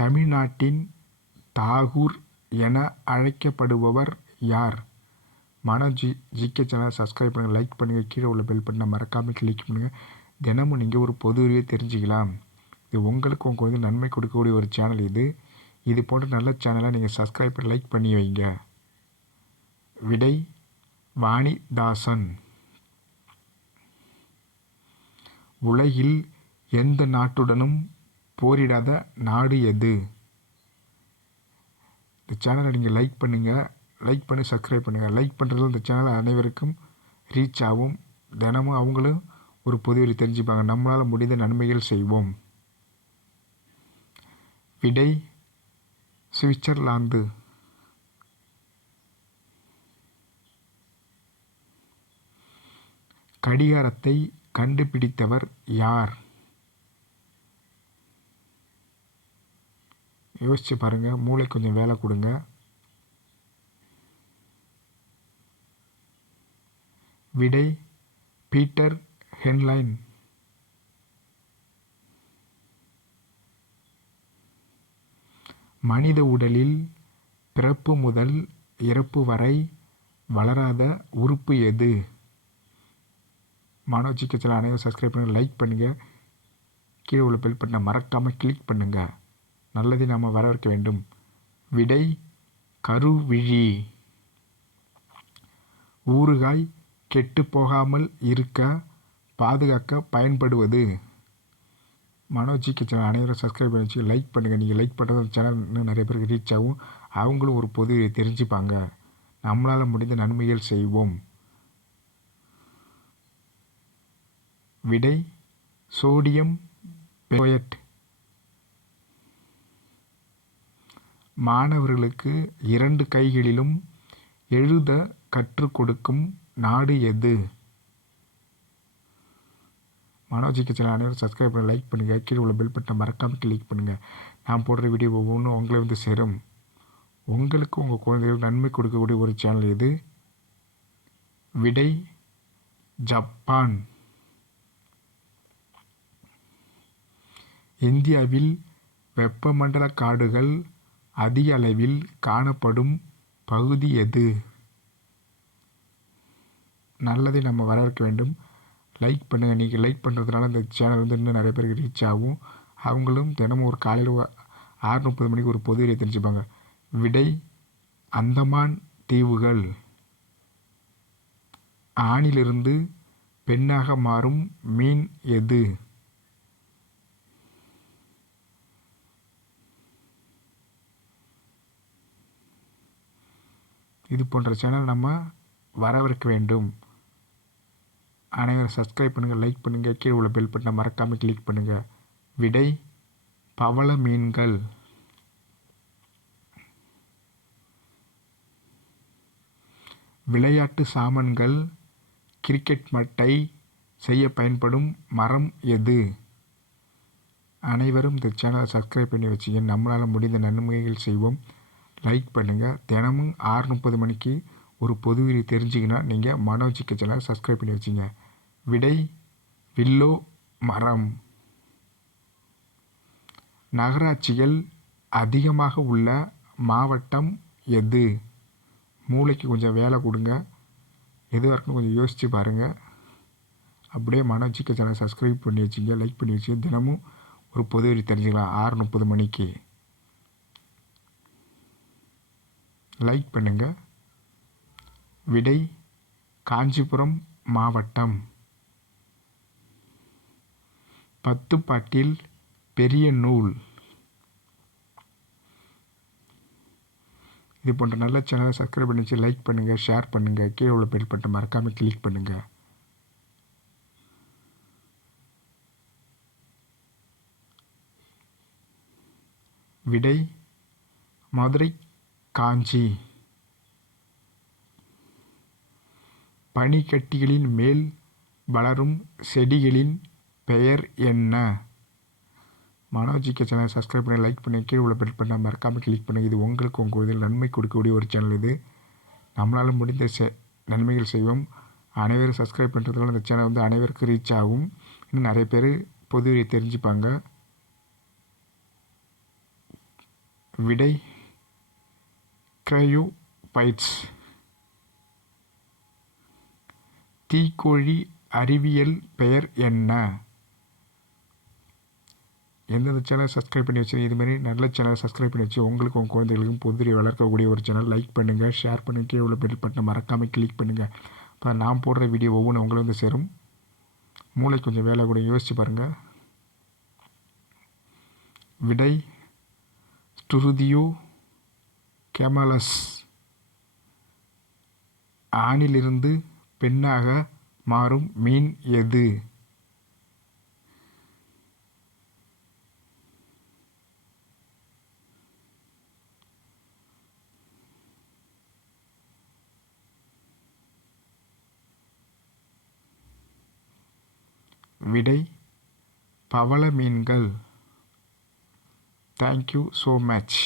தமிழ்நாட்டின் தாகூர் என அழைக்கப்படுபவர் யார்? மனோ ஜி ஜிகே சேனலை சப்ஸ்கிரைப் பண்ணுங்கள் லைக் பண்ணுங்கள் கீழே உள்ள பெல் பட்டனை மறக்காமல் கிளிக் பண்ணுங்கள் தினமும் நீங்கள் ஒரு பொது அறிவை தெரிஞ்சுக்கலாம். இது உங்களுக்கு உங்கள் வந்து நன்மை கொடுக்கக்கூடிய ஒரு சேனல் இது. இது போன்ற நல்ல சேனலை நீங்கள் சப்ஸ்கிரைப் பண்ணி லைக் பண்ணி வைங்க. விடை வாணிதாசன். உலகில் எந்த நாட்டுடனும் போரிடாத நாடு எது? இந்த சேனலை நீங்கள் லைக் பண்ணுங்கள் லைக் பண்ணி சப்ஸ்கிரைப் பண்ணுங்கள் லைக் பண்ணுறதுல இந்த சேனல் அனைவருக்கும் ரீச் ஆகும். தினமும் அவங்களும் ஒரு பொதுவெளி தெரிஞ்சுப்பாங்க. நம்மளால் முடிந்த நன்மைகள் செய்வோம். விடை சுவிட்சர்லாந்து. கடிகாரத்தை கண்டுபிடித்தவர் யார்? யோசித்து பாருங்கள் மூளை கொஞ்சம் வேலை கொடுங்க. விடை பீட்டர் ஹென்லைன். மனித உடலில் பிறப்பு முதல் இறப்பு வரை வளராத உறுப்பு எது? மாணவ சிகிச்சையில் அனைவரும் சப்ஸ்கிரைப் பண்ணுங்கள் லைக் பண்ணுங்கள் கீழே உள்ள பெல் பட்டனை மறக்காமல் கிளிக் பண்ணுங்கள் நல்லதை நாம் வரவேற்க வேண்டும். விடை கருவிழி. ஊறுகாய் கெட்டு போகாமல் இருக்க பாதுகாக்க பயன்படுவது. மனோஜி கிச்சன் அனைவரும் சப்ஸ்கிரைப் பண்ணி லைக் பண்ணுங்கள் நீங்கள் லைக் பண்ணுறது அந்த சேனல் இன்னும் நிறைய பேருக்கு ரீச் ஆகும். அவங்களும் ஒரு பொது தெரிஞ்சுப்பாங்க. நம்மளால் முடிந்த நன்மைகள் செய்வோம். விடை சோடியம் பெரோயட் மாணவர்களுக்கு இரண்டு கைகளிலும் எழுத கற்றுக் கொடுக்கும் நாடு எது? மனோஜி கிச்சன் அனைவரும் சப்ஸ்கிரைப் பண்ணி லைக் பண்ணுங்கள் கீழே உள்ள பெல் பட்டனை மறக்காமல் கிளிக் பண்ணுங்கள் நான் போடுற வீடியோ ஒவ்வொன்றும் உங்களை வந்து சேரும். உங்களுக்கு உங்கள் குழந்தைகளுக்கு நன்மை கொடுக்கக்கூடிய ஒரு சேனல் இது விடை ஜப்பான். இந்தியாவில் வெப்பமண்டல காடுகள் அதிக அளவில் காணப்படும் பகுதி எது? நல்லதை நம்ம வரவேற்க வேண்டும். லைக் பண்ணுங்கள் நீங்கள் லைக் பண்ணுறதுனால அந்த சேனல் வந்து இன்னும் நிறைய பேருக்கு ரீச் ஆகும். அவங்களும் தினமும் ஒரு காலையில் ஆறு முப்பது மணிக்கு ஒரு பொது தெரிஞ்சுப்பாங்க. விடை அந்தமான் தீவுகள். ஆணிலிருந்து பெண்ணாக மாறும் மீன் எது? இது போன்ற சேனல் நம்ம வரவிருக்க வேண்டும். அனைவரும் சப்ஸ்கிரைப் பண்ணுங்கள் லைக் பண்ணுங்கள் கீழே உள்ள பெல் பட்டனை மறக்காமல் கிளிக் பண்ணுங்கள் விடை பவள மீன்கள். விளையாட்டு சாமான்கள் கிரிக்கெட் மட்டை செய்ய பயன்படும் மரம் எது? அனைவரும் இந்த சேனலை சப்ஸ்கிரைப் பண்ணி வச்சுங்க. நம்மளால் முடிந்த நன்மைகள் செய்வோம். லைக் பண்ணுங்கள் தினமும் ஆறு முப்பது மணிக்கு ஒரு பொது விதி தெரிஞ்சிங்கன்னா நீங்கள் மனோஜிக்க கிச்சனை சப்ஸ்கிரைப் பண்ணி வச்சுங்க. விடை வில்லோ மரம். நகராட்சிகள் அதிகமாக உள்ள மாவட்டம் எது? மூளைக்கு கொஞ்சம் வேலை கொடுங்க. எது வரைக்கும் கொஞ்சம் யோசித்து பாருங்கள் அப்படியே மனோஜிக்க சேனலை சப்ஸ்கிரைப் பண்ணி வச்சுங்க. லைக் பண்ணி வச்சு தினமும் ஒரு பொது தெரிஞ்சுக்கலாம். ஆறு முப்பது மணிக்கு. லைக் பண்ணுங்கள் விடை காஞ்சிபுரம் மாவட்டம். பத்துப்பாட்டில் பெரிய நூல். இது போன்ற நல்ல சேனலை சப்ஸ்கிரைப் பண்ணி வச்சு லைக் பண்ணுங்கள் ஷேர் பண்ணுங்கள் கீழே உள்ள பெல் பட்டன் மறக்காமல் கிளிக் பண்ணுங்கள் விடை மதுரை காஞ்சி. பனிக்கட்டிகளின் மேல் வளரும் செடிகளின் பெயர் என்ன? மனோஜிக்க சேனலை சப்ஸ்கிரைப் பண்ணி லைக் பண்ணி கீழே உள்ள பெல் பண்ண மறக்காமல் கிளிக் பண்ணுங்கள் இது உங்களுக்கு உங்கள் இதில் நன்மை கொடுக்கக்கூடிய ஒரு சேனல் இது. நம்மளால் முடிந்த செ நன்மைகள் செய்வோம். அனைவரும் சப்ஸ்கிரைப் பண்ணுறதுனால இந்த சேனல் வந்து அனைவருக்கும் ரீச் ஆகும். இன்னும் நிறைய பேர் பொதுவை தெரிஞ்சுப்பாங்க. விடை கிரையோபைட்ஸ் தீக்கோழி அறிவியல் பெயர் என்ன? எந்தெந்த சேனல் சப்ஸ்கிரைப் பண்ணி வச்சு இதுமாரி நல்ல சேனல் சப்ஸ்கிரைப் பண்ணி வச்சு உங்களுக்கும் உங்கள் குழந்தைகளுக்கும் பொதுரி வளர்க்கக்கூடிய ஒரு சேனல் லைக் பண்ணுங்கள் ஷேர் பண்ணுங்கள் கீழே உள்ள பெல் பட்டனை மறக்காமல் கிளிக் பண்ணுங்கள் இப்போ நான் போடுற வீடியோ ஒவ்வொன்றும் உங்களை வந்து சேரும். மூளை கொஞ்சம் வேலை கூட யோசிச்சு பாருங்கள் விடை ஸ்டுருதியோ கேமலஸ் ஆணிலிருந்து பெண்ணாக மாறும் மீன் எது? விடை பவள மீன்கள். Thank you so much